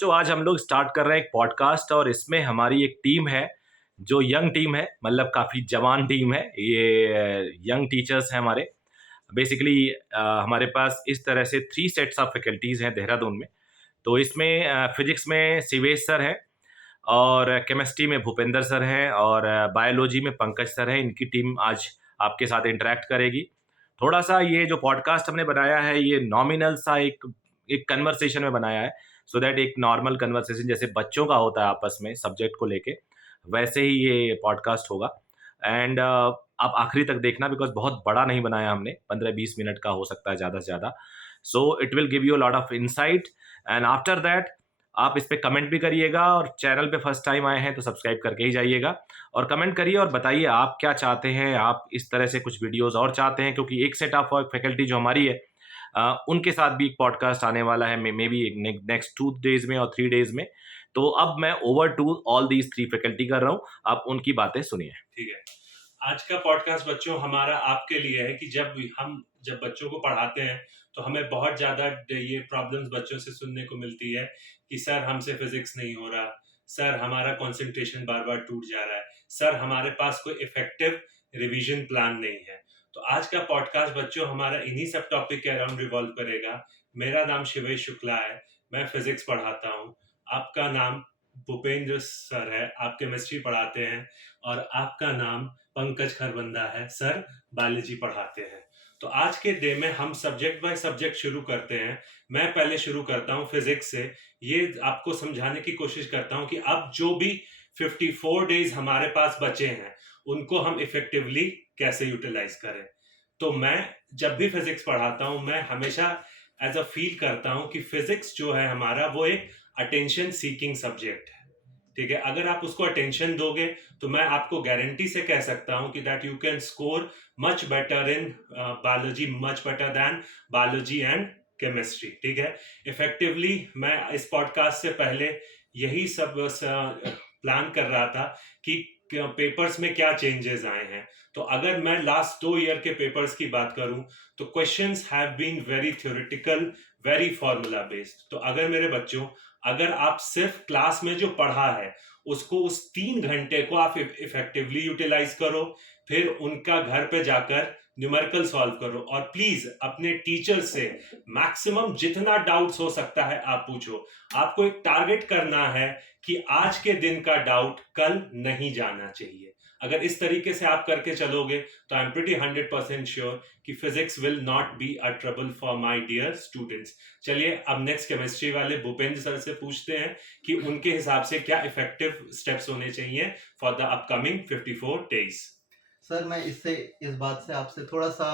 जो आज हम लोग स्टार्ट कर रहे हैं एक पॉडकास्ट और इसमें हमारी एक टीम है जो यंग टीम है, मतलब काफ़ी जवान टीम है। ये यंग टीचर्स हैं हमारे। बेसिकली हमारे पास इस तरह से 3 सेट्स ऑफ फैकल्टीज़ हैं देहरादून में। तो इसमें फिजिक्स में शिवेश सर हैं और केमिस्ट्री में भूपेंद्र सर हैं और बायोलॉजी में पंकज सर हैं। इनकी टीम आज आपके साथ इंटरेक्ट करेगी। थोड़ा सा ये जो पॉडकास्ट हमने बनाया है ये नॉमिनल सा एक एक कन्वर्सेशन में बनाया है, सो दैट एक नॉर्मल कन्वर्सेशन जैसे बच्चों का होता है आपस में सब्जेक्ट को लेके, वैसे ही ये पॉडकास्ट होगा। एंड आप आखिरी तक देखना, बिकॉज बहुत बड़ा नहीं बनाया हमने, 15-20 मिनट का हो सकता है ज़्यादा से ज़्यादा। So it will give you lot of insight and after that आप इस पर कमेंट भी करिएगा और चैनल पे फर्स्ट टाइम आए हैं तो सब्सक्राइब करके ही जाइएगा और कमेंट करिए और बताइए आप क्या चाहते हैं। आप इस तरह से कुछ वीडियोस और चाहते हैं, क्योंकि एक सेट ऑफ फैकल्टी जो हमारी है उनके साथ भी एक पॉडकास्ट आने वाला है मे बी नेक्स्ट 2 डेज में और 3 डेज में। तो अब मैं over to all these 3 faculty कर रहा हूँ, आप उनकी बातें सुनिए। ठीक है, आज का पॉडकास्ट बच्चों हमारा आपके लिए है कि जब बच्चों को पढ़ाते हैं तो हमें बहुत ज़्यादा ये प्रॉब्लम्स बच्चों से सुनने को मिलती है कि सर हमसे फिजिक्स नहीं हो रहा, सर हमारा कंसंट्रेशन बार बार टूट जा रहा है, सर हमारे पास कोई इफेक्टिव रिवीजन प्लान नहीं है। तो आज का पॉडकास्ट बच्चों हमारा इन्हीं सब टॉपिक के अराउंड रिवॉल्व करेगा। मेरा नाम शिवेश शुक्ला है, मैं फिजिक्स पढ़ाता हूँ। आपका नाम भूपेंद्र सर है, आप केमिस्ट्री पढ़ाते हैं। और आपका नाम पंकज खरबंदा है, सर बायोलॉजी पढ़ाते हैं। तो आज के डे में हम सब्जेक्ट बाय सब्जेक्ट शुरू करते हैं। मैं पहले शुरू करता हूं फिजिक्स से। ये आपको समझाने की कोशिश करता हूं कि अब जो भी 54 डेज हमारे पास बचे हैं उनको हम इफेक्टिवली कैसे यूटिलाइज करें। तो मैं जब भी फिजिक्स पढ़ाता हूं मैं हमेशा एज अ फील करता हूं कि फिजिक्स जो है हमारा वो एक अटेंशन सीकिंग सब्जेक्ट है। ठीक है, अगर आप उसको अटेंशन दोगे तो मैं आपको गारंटी से कह सकता हूं कि that you can score much better in biology, much better than biology and chemistry. ठीक है, इफेक्टिवली मैं इस पॉडकास्ट से पहले यही सब प्लान कर रहा था कि पेपर्स में क्या चेंजेस आए हैं। तो अगर मैं लास्ट 2 ईयर के पेपर्स की बात करूं तो questions have been very theoretical, very formula based. तो अगर मेरे बच्चों, अगर आप सिर्फ क्लास में जो पढ़ा है उसको उस 3 घंटे को आप इफेक्टिवली यूटिलाइज करो, फिर उनका घर पे जाकर न्यूमेरिकल सॉल्व करो और प्लीज अपने टीचर से मैक्सिमम जितना डाउट्स हो सकता है आप पूछो। आपको एक टारगेट करना है कि आज के दिन का डाउट कल नहीं जाना चाहिए। अगर इस तरीके से आप करके चलोगे तो आई एम प्रीटी 100% श्योर कि physics will not be a trouble for my dear students. चलिए अब नेक्स्ट केमिस्ट्री वाले भूपेंद्र सर से पूछते हैं कि उनके हिसाब से क्या इफेक्टिव स्टेप्स होने चाहिए for the upcoming 54 days. Sir मैं इस बात से आपसे थोड़ा सा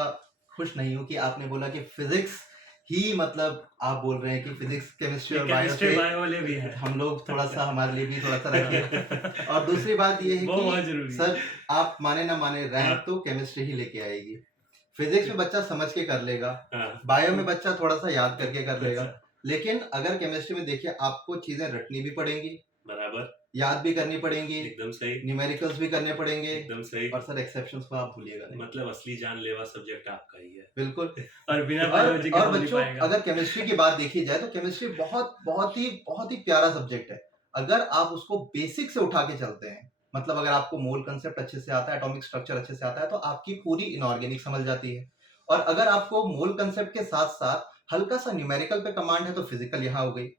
खुश नहीं हूँ कि आपने बोला कि फिजिक्स ही, मतलब आप बोल रहे हैं कि फिजिक्स केमिस्ट्री और बायो वाले भी है, हम लोग थोड़ा सा हमारे लिए भी थोड़ा सा रखिए। और दूसरी बात ये है कि सर आप माने ना माने रैंक तो केमिस्ट्री ही लेके आएगी। फिजिक्स में बच्चा समझ के कर लेगा, बायो में बच्चा थोड़ा सा याद करके कर लेगा, लेकिन अगर केमिस्ट्री में देखिए आपको चीजें रटनी भी पड़ेंगी, बराबर याद भी करनी पड़ेंगी, एकदम सही, न्यूमेरिकल्स भी करने पड़ेंगे, एकदम सही। और सर एक्सेप्शंस को आप भूलिएगा नहीं। मतलब असली जानलेवा सब्जेक्ट आपका ही है, बिल्कुल। और बिना बायोलॉजी के और बच्चों अगर केमिस्ट्री की बात देखी जाए तो केमिस्ट्री बहुत ही प्यारा सब्जेक्ट है। अगर आप उसको बेसिक से उठा के चलते हैं, मतलब अगर आपको मोल कंसेप्ट अच्छे से आता है, एटॉमिक स्ट्रक्चर अच्छे से आता है, तो आपकी पूरी इनऑर्गेनिक समझ जाती है। और अगर आपको मोल कंसेप्ट के साथ साथ हल्का सा न्यूमेरिकल पे कमांड है तो फिजिकल यहाँ हो गई।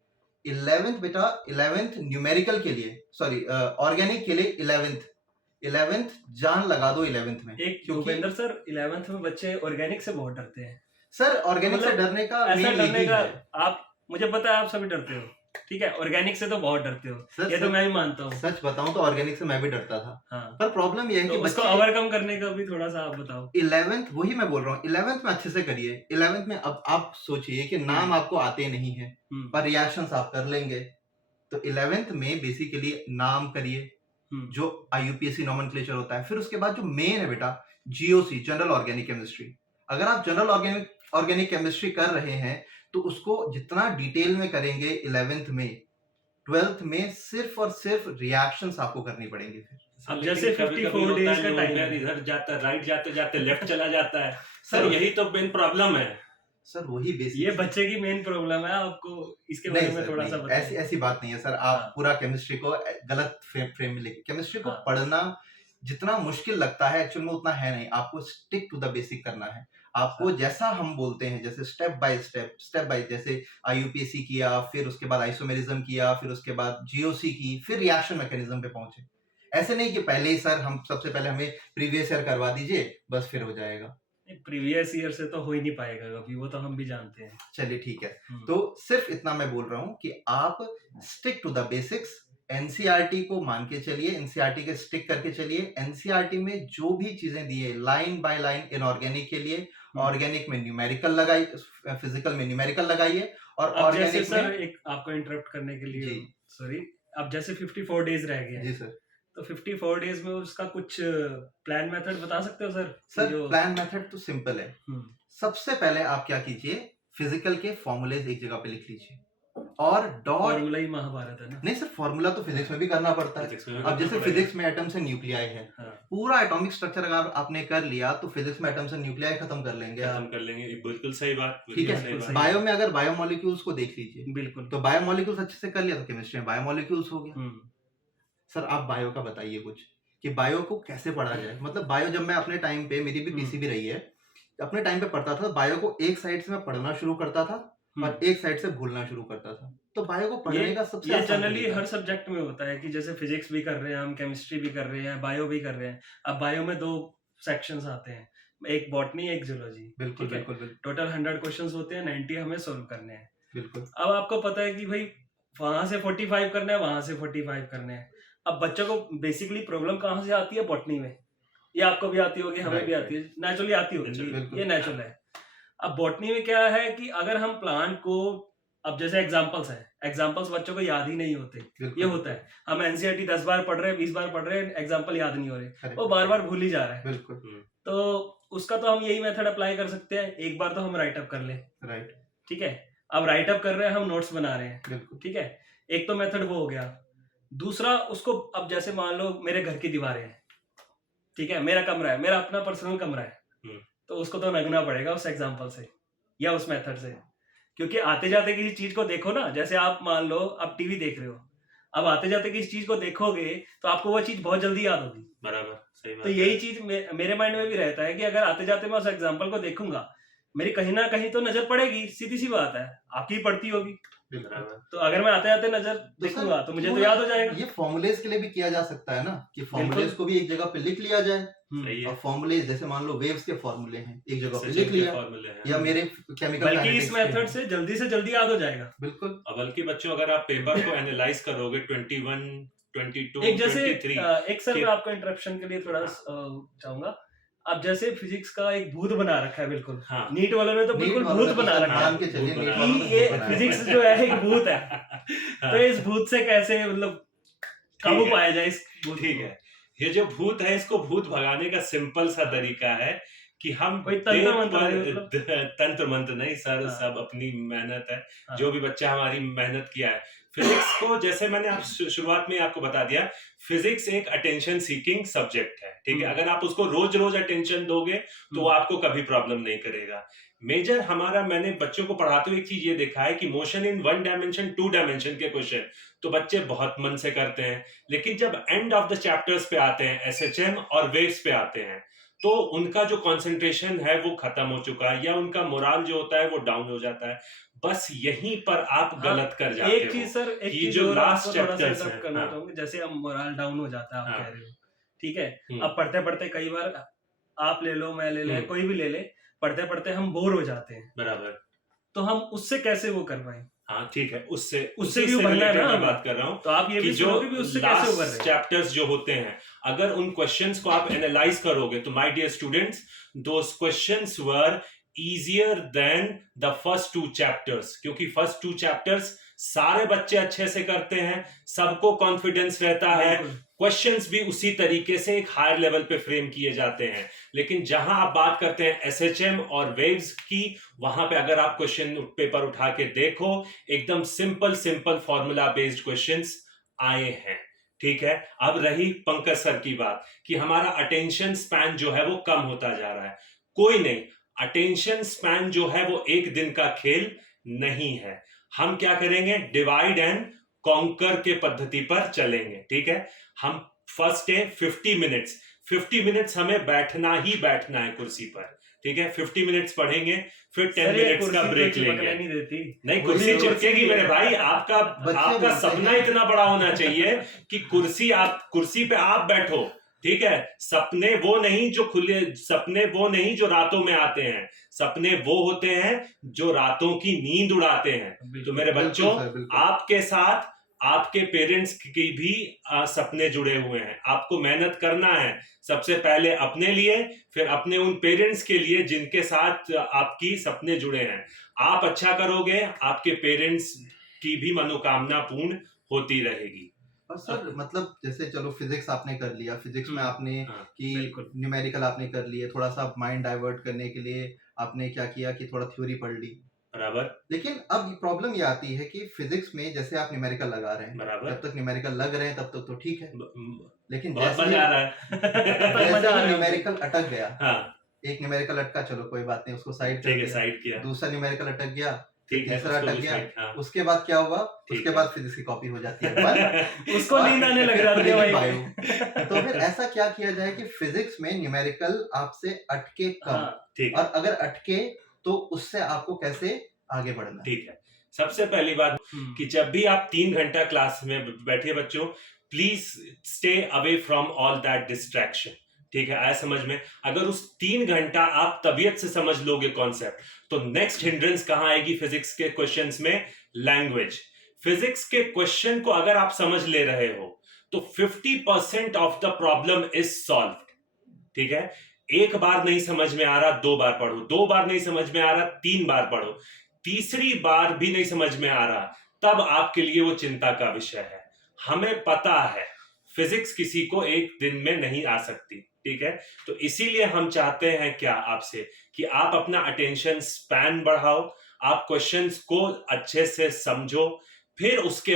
11th बेटा, 11th न्यूमेरिकल के लिए, सॉरी ऑर्गेनिक के लिए 11th जान लगा दो 11th में। एक भूपेंद्र सर 11th में बच्चे ऑर्गेनिक से बहुत डरते हैं। सर ऑर्गेनिक से डरने का ऐसा डरने का आप, मुझे पता है आप सभी डरते हो, ठीक है, ऑर्गेनिक से तो बहुत डरते हो, ये तो मैं भी मानता हूँ। सच बताऊं तो ऑर्गेनिक से मैं भी डरता था। हाँ। पर प्रॉब्लम ये है कि उसको ओवरकम करने का भी थोड़ा सा आप बताओ। 11th, वही मैं बोल रहा हूँ, 11th में अच्छे से करिए। 11th में अब आप सोचिए कि नाम आपको आते नहीं है पर रिएक्शंस आप कर लेंगे, तो 11th में बेसिकली नाम करिए जो IUPAC नॉमेनक्लेचर होता है। फिर उसके बाद जो मेन है बेटा, GOC, जनरल ऑर्गेनिक केमिस्ट्री। अगर आप जनरल ऑर्गेनिक केमिस्ट्री कर रहे हैं तो उसको जितना डिटेल में करेंगे 11th में, 12th में सिर्फ और सिर्फ रिएक्शंस आपको करनी पड़ेंगी। फिर अब जैसे 54 डेज का टाइम है, इधर जाता, राइट जाते जाते लेफ्ट चला जाता है। सर यही तो मेन प्रॉब्लम है। सर वही बेसिक, ये बच्चे की मेन प्रॉब्लम है, आपको इसके बारे में थोड़ा सा बताइए। ऐसी ऐसी बात नहीं है सर, आप हाँ। पूरा केमिस्ट्री को गलत फ्रेम में लेके, केमिस्ट्री को हाँ। पढ़ना जितना मुश्किल लगता है एक्चुअल में उतना है नहीं, आपको स्टिक टू द बेसिक करना है। आपको जैसा हम बोलते हैं, जैसे स्टेप बाय जैसे आईयूपीएसी किया, फिर उसके बाद आइसोमेरिज्म किया, फिर उसके बाद जीओसी की, फिर रिएक्शन मैकेनिज्म पे पहुंचे। ऐसे नहीं कि पहले ही सर हम सबसे पहले हमें प्रीवियस ईयर करवा दीजिए बस फिर हो जाएगा। प्रीवियस ईयर से तो हो ही नहीं पाएगा कभी, वो तो हम भी जानते हैं। चलिए ठीक है, तो सिर्फ इतना मैं बोल रहा हूँ कि आप stick to the basics, NCERT को मान के चलिए, एनसीईआरटी के स्टिक करके चलिए। एनसीईआरटी में जो भी चीजें दी है लाइन बाय लाइन, इनऑर्गेनिक के लिए ऑर्गेनिक में न्यूमेरिकल लगाई, फिजिकल में न्यूमेरिकल लगाइए, और ऑर्गेनिक सर में एक आपको इंटरप्ट करने के लिए सॉरी, अब जैसे 54 डेज रह गए। जी सर, तो 54 डेज में उसका कुछ प्लान मेथड बता सकते हो सर? सर प्लान मेथड तो सिंपल है। सबसे पहले आप क्या कीजिए, फिजिकल के फॉर्मूलेज एक जगह पे लिख लीजिए, और डॉट, फॉर्मूला ही महाभारत है ना? नहीं सर, फॉर्मूला तो फिजिक्स में भी करना पड़ता है। अब जैसे फिजिक्स में एटम्स एंड न्यूक्लियाई है, पूरा एटॉमिक स्ट्रक्चर अगर आपने कर लिया तो फिजिक्स में एटम्स एंड न्यूक्लियाई खत्म कर लेंगे। बिल्कुल सही बात, ठीक है। बायो में अगर बायोमोलिक्यूल्स को देख लीजिए, बिल्कुल, तो बायोमोलिक्यूल्स अच्छे से कर लिया तो केमिस्ट्री में बायोमोलिक्यूल्स हो गया। सर आप बायो का बताइए कुछ, कि बायो को कैसे पढ़ा जाए। मतलब बायो जब मैं अपने टाइम पे, मेरी भी पीसीबी रही है, अपने टाइम पे पढ़ता था, बायो को एक साइड से मैं पढ़ना शुरू करता था और एक साइड से भूलना शुरू करता था। तो बायो को पढ़ने का सबसे ये जनरली हर सब्जेक्ट में होता है कि जैसे फिजिक्स भी कर रहे हैं हम, केमिस्ट्री भी कर रहे हैं, बायो भी कर रहे हैं। अब बायो में 2 सेक्शंस आते हैं, एक बॉटनी, एक जूलॉजी। बिल्कुल बिल्कुल, टोटल 100 क्वेश्चंस होते हैं, 90 हमें सोल्व करने हैं। बिल्कुल। अब आपको पता है कि भाई वहां से 45 करना है, वहां से 45 करने हैं। अब बच्चों को बेसिकली प्रॉब्लम कहाँ से आती है? बॉटनी में। ये आपको भी आती होगी, हमें भी आती है, नेचुरली आती होगी, ये नेचुरल है। अब बॉटनी में क्या है कि अगर हम प्लांट को, अब जैसे एग्जांपल्स हैं, एग्जांपल्स बच्चों को याद ही नहीं होते। ये होता है, हम एनसीईआरटी 10 बार पढ़ रहे हैं, 20 बार पढ़ रहे हैं, एग्जांपल याद नहीं हो रहे, वो बार बार भूल ही जा रहा है। बिल्कुल। तो उसका तो हम यही मेथड अप्लाई कर सकते हैं, एक बार तो हम राइट अप कर ले, राइट, ठीक है। अब राइट अप कर रहे हैं, हम नोट्स बना रहे हैं, ठीक है। एक तो मेथड वो हो गया। दूसरा, उसको अब जैसे मान लो मेरे घर की दीवारें हैं, ठीक है, मेरा कमरा है, मेरा अपना पर्सनल कमरा है, तो उसको तो लगना पड़ेगा उस एग्जांपल से या उस मेथड से, क्योंकि आते जाते किसी चीज को देखो ना, जैसे आप मान लो आप टीवी देख रहे हो, अब आते जाते किसी चीज को देखोगे तो आपको वो चीज बहुत जल्दी याद होगी। बराबर, सही बात। तो यही चीज मेरे माइंड में भी रहता है कि अगर आते जाते मैं उस एग्जांपल को देखूंगा, मेरी कहीं ना कहीं तो नजर पड़ेगी, सीधी सी बात है, आपकी पड़ती होगी। तो अगर मैं आते जाते नजर देखूंगा तो मुझे तो याद हो जाएगा। ये फॉर्मूलेज के लिए भी किया जा सकता है ना, कि फॉर्मूलेज को भी एक जगह पे लिख लिया जाए। और फॉर्मूलेज जैसे मान लो वेव्स के फॉर्मूले हैं, एक जगह पे लिख लिया, या मेरे केमिकल, बल्कि इस मेथड से जल्दी याद हो जाएगा। बिल्कुल। बल्कि बच्चों अगर आप पेपर को एनालाइज करोगे 21, 22, एक जैसे 23, एक सर मैं आपको इंटरप्शन के लिए थोड़ा चाहूंगा। अब जैसे फिजिक्स का एक भूत बना रखा है, बिल्कुल नीट वालों ने तो बिल्कुल भूत बना रखा है कि ये फिजिक्स जो है एक भूत है। तो इस भूत से कैसे मतलब काबू पाया जाए इस भूत? ठीक है, ये जो भूत है, इसको भूत भगाने का सिंपल सा तरीका है कि हम कोई तंत्र मंत्र नहीं सर, सब अपनी मेहनत है। जो भी बच्चा हमारी मेहनत किया है फिजिक्स को, जैसे मैंने आप शुरुआत में आपको बता दिया, फिजिक्स एक अटेंशन सीकिंग सब्जेक्ट है, ठीक है। अगर आप उसको रोज रोज अटेंशन दोगे तो आपको कभी प्रॉब्लम नहीं करेगा। मेजर हमारा, मैंने बच्चों को पढ़ाते हुए एक चीज ये देखा है कि मोशन इन 1 डायमेंशन 2 डायमेंशन के क्वेश्चन तो बच्चे बहुत मन से करते हैं, लेकिन जब एंड ऑफ द चैप्टर्स पे आते हैं, एसएचएम और वेव्स पे आते हैं, तो उनका जो कंसंट्रेशन है वो खत्म हो चुका है, या उनका मोराल जो होता है वो डाउन हो जाता है। बस यहीं पर आप गलत कर जाते हो। एक चीज सर, एक चीज जो लास्ट चैप्टर्स है, करना चाहूंगा, जैसे अब मोराल डाउन हो जाता है, आप कह रहे हो, ठीक है। अब पढ़ते पढ़ते कई बार आप ले लो, मैं ले ले, कोई भी ले ले, पढ़ते पढ़ते हम बोर हो जाते हैं। बराबर। तो हम उससे कैसे वो कर पाए? हाँ ठीक है, उससे भी उभरना है ना, बात कर रहा हूँ। तो आप ये भी जो भी उससे कैसे उभर रहे हैं? चैप्टर्स जो होते हैं, अगर उन क्वेश्चंस को आप एनालाइज करोगे तो my dear students, those questions were easier than the first 2 chapters, क्योंकि फर्स्ट 2 चैप्टर्स सारे बच्चे अच्छे से करते हैं, सबको कॉन्फिडेंस रहता है, क्वेश्चंस भी उसी तरीके से एक हायर लेवल पे फ्रेम किए जाते हैं। लेकिन जहां आप बात करते हैं एसएचएम और वेव्स की, वहां पे अगर आप क्वेश्चन पेपर उठा के देखो, एकदम सिंपल फॉर्मूला बेस्ड क्वेश्चंस आए हैं, ठीक है। अब रही पंकज सर की बात कि हमारा अटेंशन स्पैन जो है वो कम होता जा रहा है। कोई नहीं, अटेंशन स्पैन जो है वो एक दिन का खेल नहीं है। हम क्या करेंगे, डिवाइड एंड कॉन्कर के पद्धति पर चलेंगे, ठीक है। हम फर्स्ट डे 50 मिनट्स हमें बैठना ही बैठना है कुर्सी पर, ठीक है। 50 मिनट्स पढ़ेंगे, फिर 10 मिनट्स का ब्रेक लेंगे। नहीं, कुर्सी चिपकेगी मेरे भाई। आपका सपना इतना बड़ा होना चाहिए कि कुर्सी पे आप बैठो, ठीक है। सपने वो नहीं जो रातों में आते हैं, सपने वो होते हैं जो रातों की नींद उड़ाते हैं। तो मेरे बच्चों, आपके साथ आपके पेरेंट्स की भी सपने जुड़े हुए हैं। आपको मेहनत करना है, सबसे पहले अपने लिए, फिर अपने उन पेरेंट्स के लिए जिनके साथ आपकी सपने जुड़े हैं। आप अच्छा करोगे, आपके पेरेंट्स की भी मनोकामना पूर्ण होती रहेगी। और सर मतलब जैसे चलो फिजिक्स आपने कर लिया, फिजिक्स में आपने कि न्यूमेरिकल आपने कर लिए, थोड़ा सा माइंड डाइवर्ट करने के लिए आपने क्या किया कि थोड़ा थ्योरी पढ़ ली, बराबर। लेकिन अब प्रॉब्लम ये आती है कि फिजिक्स में जैसे आप न्यूमेरिकल लगा रहे हैं, बराबर, जब तक न्यूमेरिकल लग रहे हैं तब तक तो ठीक है, लेकिन जैसे मजा आ रहा है न्यूमेरिकल अटक गया, एक न्यूमेरिकल अटका, चलो कोई बात नहीं, उसको साइड किया, दूसरा न्यूमेरिकल अटक गया, तीसरा अटक गया, उसके बाद क्या हुआ, उसके बाद फिजिक्स की कॉपी हो जाती है उसको नींद आने लग जाती है भाई। तो फिर ऐसा क्या किया जाए कि फिजिक्स में न्यूमेरिकल आपसे अटके कम, और अगर अटके तो उससे आपको कैसे आगे बढ़ना। ठीक है, सबसे पहली बात कि जब भी आप 3 घंटा क्लास में बैठिए बच्चों, please stay away from all that distraction, ठीक है। आया समझ में? अगर उस 3 घंटा आप तबीयत से समझ लोगे कॉन्सेप्ट, तो नेक्स्ट हिंड्रेंस कहां आएगी फिजिक्स के क्वेश्चंस में? लैंग्वेज। फिजिक्स के क्वेश्चन को अगर आप समझ ले रहे हो तो 50% of the problem is solved, ठीक है। एक बार नहीं समझ में आ रहा, 2 बार पढ़ो, 2 बार नहीं समझ में आ रहा, 3 बार पढ़ो, तीसरी बार भी नहीं समझ में आ रहा, तब आपके लिए वो चिंता का विषय है। हमें पता है फिजिक्स किसी को एक दिन में नहीं आ सकती, ठीक है। तो इसीलिए हम चाहते हैं क्या आपसे कि आप अपना अटेंशन स्पैन बढ़ाओ, आप क्वेश्चंस को अच्छे से समझो, फिर उसके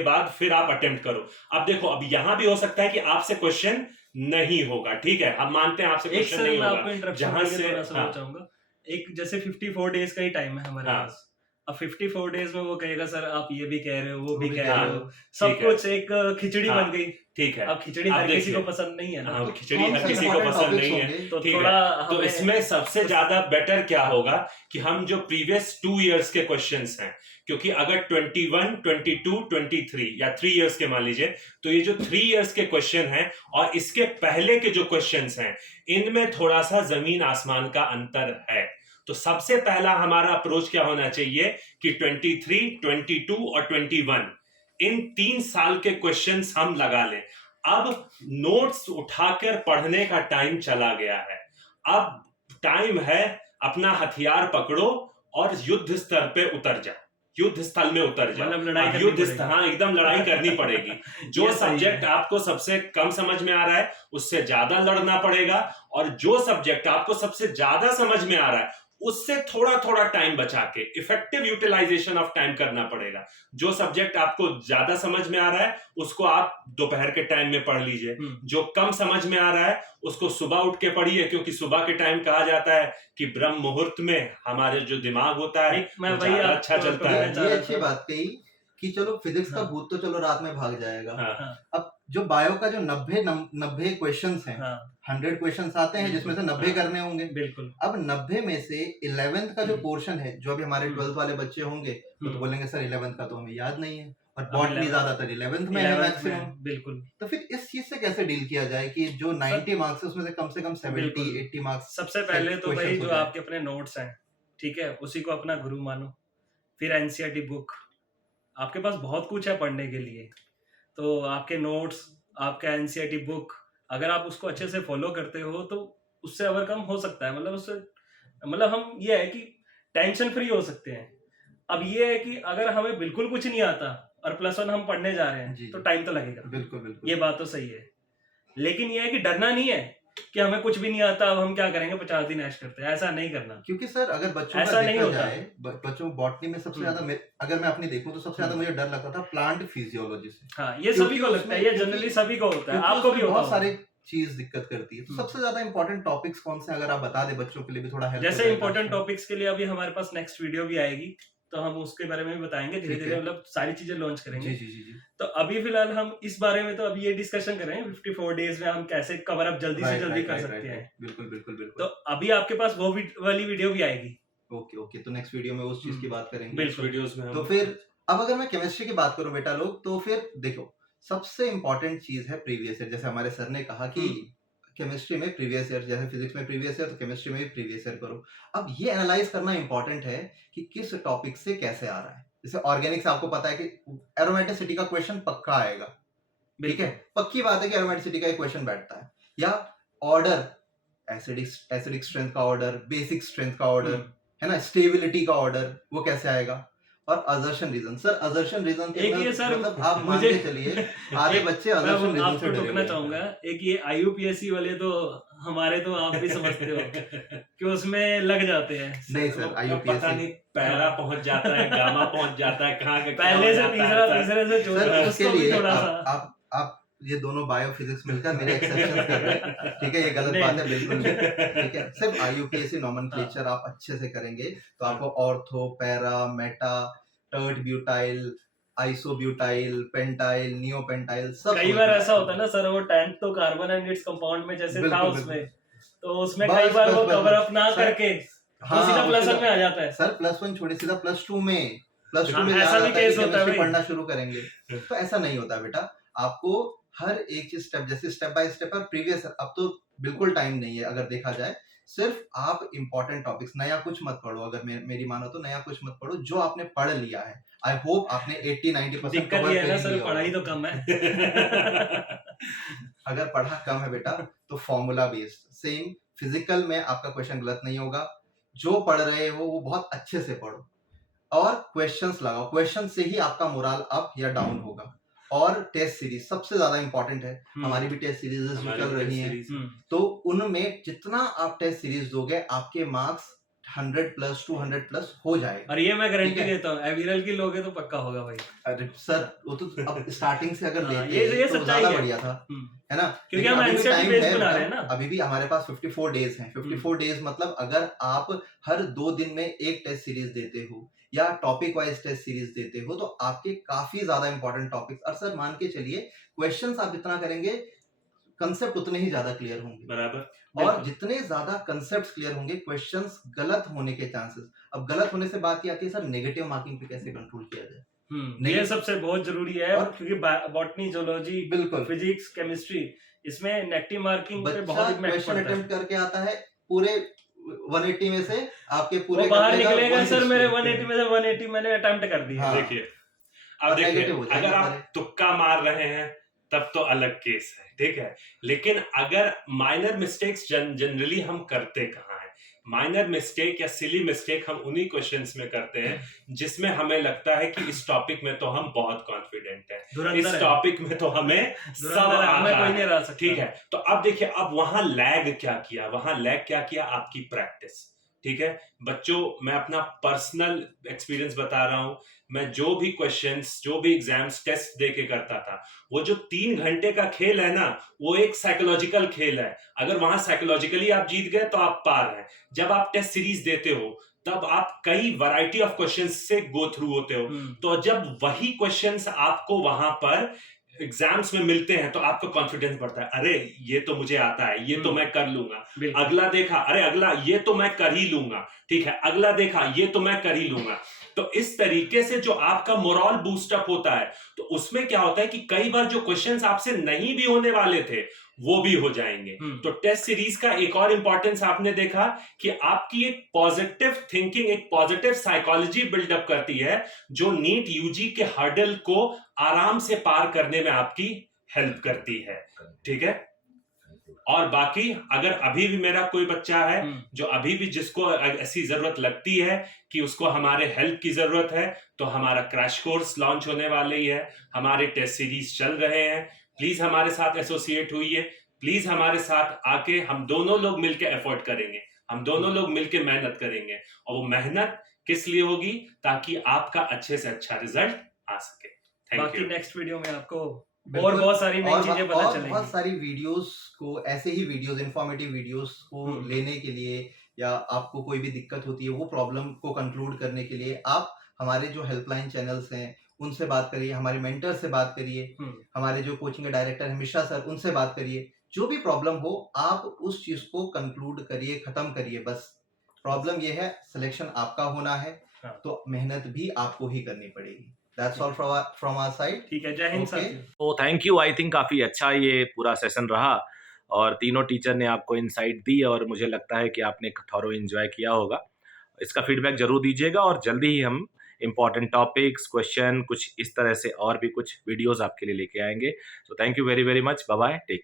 बाद फिर आप अटेम्प्ट करो। अब देखो, अब यहां भी हो सकता है कि आपसे क्वेश्चन नहीं होगा, ठीक है, हम मानते हैं आपसे क्वेश्चन नहीं होगा। जहां से चाहूंगा, एक जैसे 54 डेज का ही टाइम है हमारे पास। अब 54 डेज में वो कहेगा सर आप ये भी कह रहे हो, वो भी कह रहे हो, सब कुछ एक खिचड़ी बन गई, ठीक है। अब खिचड़ी हर किसी को पसंद नहीं है ना, खिचड़ी हर किसी को पसंद नहीं है, तो थोड़ा तो इसमें सबसे ज्यादा बेटर क्या होगा कि हम जो प्रीवियस 2 इयर्स के क्वेश्चंस हैं, क्योंकि अगर 21, 22, 23 या 3 इयर्स के मान लीजिए, तो ये जो 3 इयर्स के क्वेश्चन हैं और इसके पहले के जो क्वेश्चंस हैं, इनमें थोड़ा सा जमीन आसमान का अंतर है। तो सबसे पहला हमारा अप्रोच क्या होना चाहिए कि 23, 22 और 21 इन 3 साल के क्वेश्चंस हम लगा लें। अब नोट्स उठाकर पढ़ने का टाइम चला गया है। अब टाइम है अपना हथियार पकड़ो और युद्ध स्तर पे उतर जा, युद्ध स्थल में उतर जाओ, एकदम लड़ाई करनी पड़ेगी। जो सब्जेक्ट आपको सबसे कम समझ में आ रहा है उससे ज्यादा लड़ना पड़ेगा, और जो सब्जेक्ट आपको सबसे ज्यादा समझ में आ रहा है उससे थोड़ा थोड़ा टाइम बचा के इफेक्टिव यूटिलाइजेशन ऑफ टाइम करना पड़ेगा। जो सब्जेक्ट आपको ज्यादा समझ में आ रहा है उसको आप दोपहर के टाइम में पढ़ लीजिए, जो कम समझ में आ रहा है उसको सुबह उठ के पढ़िए, क्योंकि सुबह के टाइम कहा जाता है कि ब्रह्म मुहूर्त में हमारे जो दिमाग होता है वो ज्यादा अच्छा चलता है। ये अच्छी बात कही कि चलो फिजिक्स का भूत तो चलो रात में भाग जाएगा। अब जो बायो का जो 90 क्वेश्चंस हैं, 100 क्वेश्चंस आते हैं जिसमें से 90 करने होंगे। बिल्कुल। अब 90 में से 11th का जो पोर्शन है, जो अभी हमारे 12th वाले बच्चे होंगे तो बोलेंगे सर 11th का तो हमें याद नहीं है, और बॉटनी ज्यादातर 11th में है मैक्सिमम। बिल्कुल। तो फिर इस चीज से कैसे डील किया जाए कि जो 90 मार्क्स है उसमें से कम 70, 80 मार्क्स। सबसे पहले तो भाई जो आपके अपने नोट्स हैं, ठीक है, उसी को अपना गुरु मानो। फिर एनसीईआरटी बुक, आपके पास बहुत कुछ है पढ़ने के लिए, तो आपके नोट्स, आपका एनसीईआरटी बुक, अगर आप उसको अच्छे से फॉलो करते हो तो उससे ओवरकम हो सकता है। मतलब हम ये है कि टेंशन फ्री हो सकते हैं। अब ये है कि अगर हमें बिल्कुल कुछ नहीं आता और +1 हम पढ़ने जा रहे हैं तो टाइम तो लगेगा। बिल्कुल, ये बात तो सही है, लेकिन ये है कि डरना नहीं है कि हमें कुछ भी नहीं आता, अब हम क्या करेंगे, 50 दिन ऐश करते हैं, ऐसा नहीं करना। क्योंकि सर अगर बच्चों ऐसा नहीं होता है, बच्चों बॉटनी में सबसे ज्यादा अगर मैं अपनी देखूं तो सबसे ज्यादा मुझे डर लगता था प्लांट फिजियोलॉजी से। हाँ, ये सभी को लगता है, ये जनरली सभी को होता है, आपको भी होता है। बहुत सारे चीज दिक्कत करती है। तो सबसे ज्यादा इंपॉर्टेंट टॉपिक्स कौन से, अगर आप बता दे बच्चों के लिए भी थोड़ा हेल्प। जैसे इंपॉर्टेंट टॉपिक्स के लिए अभी हमारे पास नेक्स्ट वीडियो भी आएगी, तो हम उसके बारे में भी बताएंगे धीरे धीरे, मतलब सारी चीजें लॉन्च करेंगे। जी जी जी जी। तो अभी फिलहाल हम इस बारे में तो अभी ये डिस्कशन कर रहे हैं 54 डेज में हम कैसे कवर अप जल्दी से जल्दी कर सकते हैं। बिल्कुल बिल्कुल बिल्कुल। तो अभी आपके पास वो वाली वीडियो भी आएगी। ओके ओके, तो नेक्स्ट वीडियो में उस चीज की बात करेंगे। बिल्कुल वीडियोस में। तो फिर अब अगर मैं केमिस्ट्री की बात करूं बेटा लोग, तो फिर देखो सबसे इंपॉर्टेंट चीज है प्रीवियस ईयर। जैसे हमारे सर ने कहा कि केमिस्ट्री में प्रीवियस ईयर, जैसे फिजिक्स में प्रीवियस ईयर, तो केमिस्ट्री में भी प्रीवियस ईयर करो। अब ये एनालाइज करना इंपॉर्टेंट है कि किस टॉपिक से कैसे आ रहा है। जैसे ऑर्गेनिक से आपको पता है कि एरोमेटिसिटी का क्वेश्चन पक्का आएगा, ठीक है, पक्की बात है कि एरोमेटिसिटी का एक क्वेश्चन बैठता है। या ऑर्डर, एसिडिक स्ट्रेंथ का ऑर्डर, बेसिक स्ट्रेंथ का ऑर्डर, है ना, स्टेबिलिटी का ऑर्डर, वो कैसे आएगा। और assertion reason, sir assertion reason एक ये सर, मतलब आप मान के चलिए आधे बच्चे असर्शन रीजन से आपको टोकना चाहूंगा। एक ये IUPAC वाले तो हमारे तो आप भी समझते हो कि उसमें लग जाते हैं। नहीं सर, IUPAC पता नहीं पैरा पहुंच जाता है, गामा पहुंच जाता है, कहाँ पहले से तीसरा, तीसरे से चौथा, उसके लिए आप ये दोनों बायो फिजिक्स मिलकर मेरे एक्सेप्शन कर रहे हैं, ठीक है, ये गलत बात है बिल्कुल नहीं, ठीक है। सिर्फ IUPAC नोमेनक्लेचर आप अच्छे से करेंगे तो आपको ortho, para, Meta, tert butyl, isobutyl, pentyl, neopentyl सब। कई बार ऐसा होता है ना सर, वो टेंट तो कार्बन एंड इट्स कंपाउंड में जैसे था उसमें, तो उसमें कई बार वो कवर अप ना करके तो सीधा प्लस वन में आ जाता है। सर प्लस वन छोड़े, सीधा प्लस टू में ऐसा भी केस होता है, पढ़ना शुरू करेंगे। तो ऐसा नहीं होता बेटा, आपको हर एक चीज स्टेप, जैसे स्टेप बाय स्टेप। और प्रीवियस अब तो बिल्कुल टाइम नहीं है अगर देखा जाए, सिर्फ आप इंपॉर्टेंट टॉपिक्स, नया कुछ मत पढ़ो। अगर मेरी मानो तो नया कुछ मत पढ़ो, जो आपने पढ़ लिया है। आई होप आपने 80-90% कवर कर लिया। सर पढ़ाई तो कम है अगर पढ़ा कम है बेटा तो फॉर्मूला बेस्ड सेम फिजिकल में आपका क्वेश्चन गलत नहीं होगा। जो पढ़ रहे हो वो बहुत अच्छे से पढ़ो और क्वेश्चंस लगाओ, क्वेश्चन से ही आपका मोरल अप या डाउन होगा। और टेस्ट सीरीज सबसे ज्यादा इंपॉर्टेंट है, हमारी भी टेस्ट सीरीज चल रही हैं, तो उनमें जितना आप टेस्ट सीरीज दोगे आपके मार्क्स 100+ 200+ हो जाएगा। और ये मैं गारंटी देता हूँ, एविरल की लोगे तो पक्का होगा भाई। अरे सर वो तो अब स्टार्टिंग से अगर लेते ये तो ज्यादा बढ़िया था, है ना, क्योंकि हम एनसीईआरटी बेस बना रहे हैं ना। अभी भी हमारे पास 54 डेज हैं। 54 डेज मतलब अगर आप हर 2 दिन में एक टेस्ट सीरीज देते हो या टॉपिक वाइज टेस्ट सीरीज देते हो तो आपके काफी ज्यादा इंपॉर्टेंट टॉपिक्स, और सर मान के चलिए क्वेश्चंस आप जितना करेंगे कंसेप्ट उतने ही ज्यादा क्लियर होंगे। बराबर। और जितने ज्यादा कंसेप्ट्स क्लियर होंगे क्वेश्चंस गलत होने के चांसेस। अब गलत होने से बात आती है सर नेगेटिव मार्किंग पे कैसे कंट्रोल किया जाए। ये सबसे बहुत जरूरी है, क्योंकि बॉटनी, जूलॉजी, बिल्कुल, फिजिक्स, केमिस्ट्री, इसमें नेगेटिव मार्किंग पे बहुत इम्पैक्ट पड़ता है। अटेम्प्ट करके आता है पूरे 180 में से आपके पूरे बाहर निकलेगा सर मेरे 180 में से 180 मैंने अटेम्प्ट कर दिया। देखिए अब देखिए, अगर आप तुक्का मार रहे हैं तब तो अलग केस है, ठीक है, लेकिन अगर माइनर मिस्टेक्स जनरली हम करते कहाँ हैं, माइनर मिस्टेक या सिली मिस्टेक हम उन्हीं क्वेश्चंस में करते हैं जिसमें हमें लगता है कि इस टॉपिक में तो हम बहुत कॉन्फिडेंट हैं, इस टॉपिक में तो हमें सब आता है, ठीक है। तो अब देखिए, अब वहां लैग क्या किया, वहां लैग क्या किया, आपकी प्रैक्टिस, ठीक है बच्चों। मैं अपना पर्सनल एक्सपीरियंस बता रहा हूं, मैं जो भी क्वेश्चंस, जो भी एग्जाम्स, टेस्ट दे के करता था, वो जो 3 घंटे का खेल है ना, वो एक साइकोलॉजिकल खेल है। अगर वहां साइकोलॉजिकली आप जीत गए तो आप पार हैं। जब आप टेस्ट सीरीज देते हो तब आप कई वैरायटी ऑफ क्वेश्चंस से गो थ्रू होते हो, तो जब वही क्वेश्चंस आपको वहां पर एग्जाम्स में मिलते हैं तो आपका कॉन्फिडेंस बढ़ता है, अरे ये तो मुझे आता है, ये तो मैं कर लूंगा। अगला देखा, अरे अगला ये तो मैं कर ही लूंगा, ठीक है, अगला देखा ये तो मैं कर ही लूंगा। तो इस तरीके से जो आपका मोरल बूस्टअप होता है, तो उसमें क्या होता है कि कई बार जो क्वेश्चंस आपसे नहीं भी होने वाले थे वो भी हो जाएंगे। तो टेस्ट सीरीज का एक और इंपॉर्टेंस आपने देखा कि आपकी एक पॉजिटिव थिंकिंग, एक पॉजिटिव साइकोलॉजी बिल्डअप करती है, जो नीट यूजी के हर्डल को आराम से पार करने में आपकी हेल्प करती है, ठीक है। और बाकी अगर अभी भी मेरा कोई बच्चा है जो अभी भी जिसको ऐसी जरूरत लगती है कि उसको हमारे हेल्प की जरूरत है, तो हमारा क्रैश कोर्स लॉन्च होने वाले ही है, हमारे टेस्ट सीरीज चल रहे हैं। प्लीज हमारे साथ एसोसिएट हुइए, प्लीज हमारे साथ आके हम दोनों लोग मिलकर एफर्ट करेंगे, हम दोनों लोग मिलकर मेहनत करेंगे। और वो मेहनत किस लिए होगी, ताकि आपका अच्छे से अच्छा रिजल्ट आ सके। बाकी नेक्स्ट वीडियो में आपको और बहुत सारी नई चीजें पता चलेंगी। बहुत सारी वीडियोस को, ऐसे ही वीडियोस, इंफॉर्मेटिव वीडियोस को लेने के लिए, या आपको कोई भी दिक्कत होती है वो प्रॉब्लम को कंक्लूड करने के लिए आप हमारे जो हेल्पलाइन चैनल्स हैं उनसे बात करिए, हमारे मेंटर से बात करिए, हमारे जो कोचिंग के डायरेक्टर हैं मिश्रा सर, उनसे बात करिए। जो भी प्रॉब्लम हो आप उस चीज को कंक्लूड करिए, खत्म करिए। बस प्रॉब्लम ये है, सिलेक्शन आपका होना है, तो मेहनत भी आपको ही करनी पड़ेगी। That's all from our side. ठीक है, जय हिंद साथियों। तो थैंक यू। आई थिंक काफ़ी अच्छा ये पूरा सेशन रहा और तीनों टीचर ने आपको इनसाइट दी और मुझे लगता है कि आपने थॉरो एंजॉय किया होगा। इसका फीडबैक जरूर दीजिएगा और जल्दी ही हम इंपॉर्टेंट टॉपिक्स, क्वेश्चन, कुछ इस तरह से और भी कुछ वीडियोस आपके लिए लेके आएंगे। तो thank you very very much. Bye bye, take care.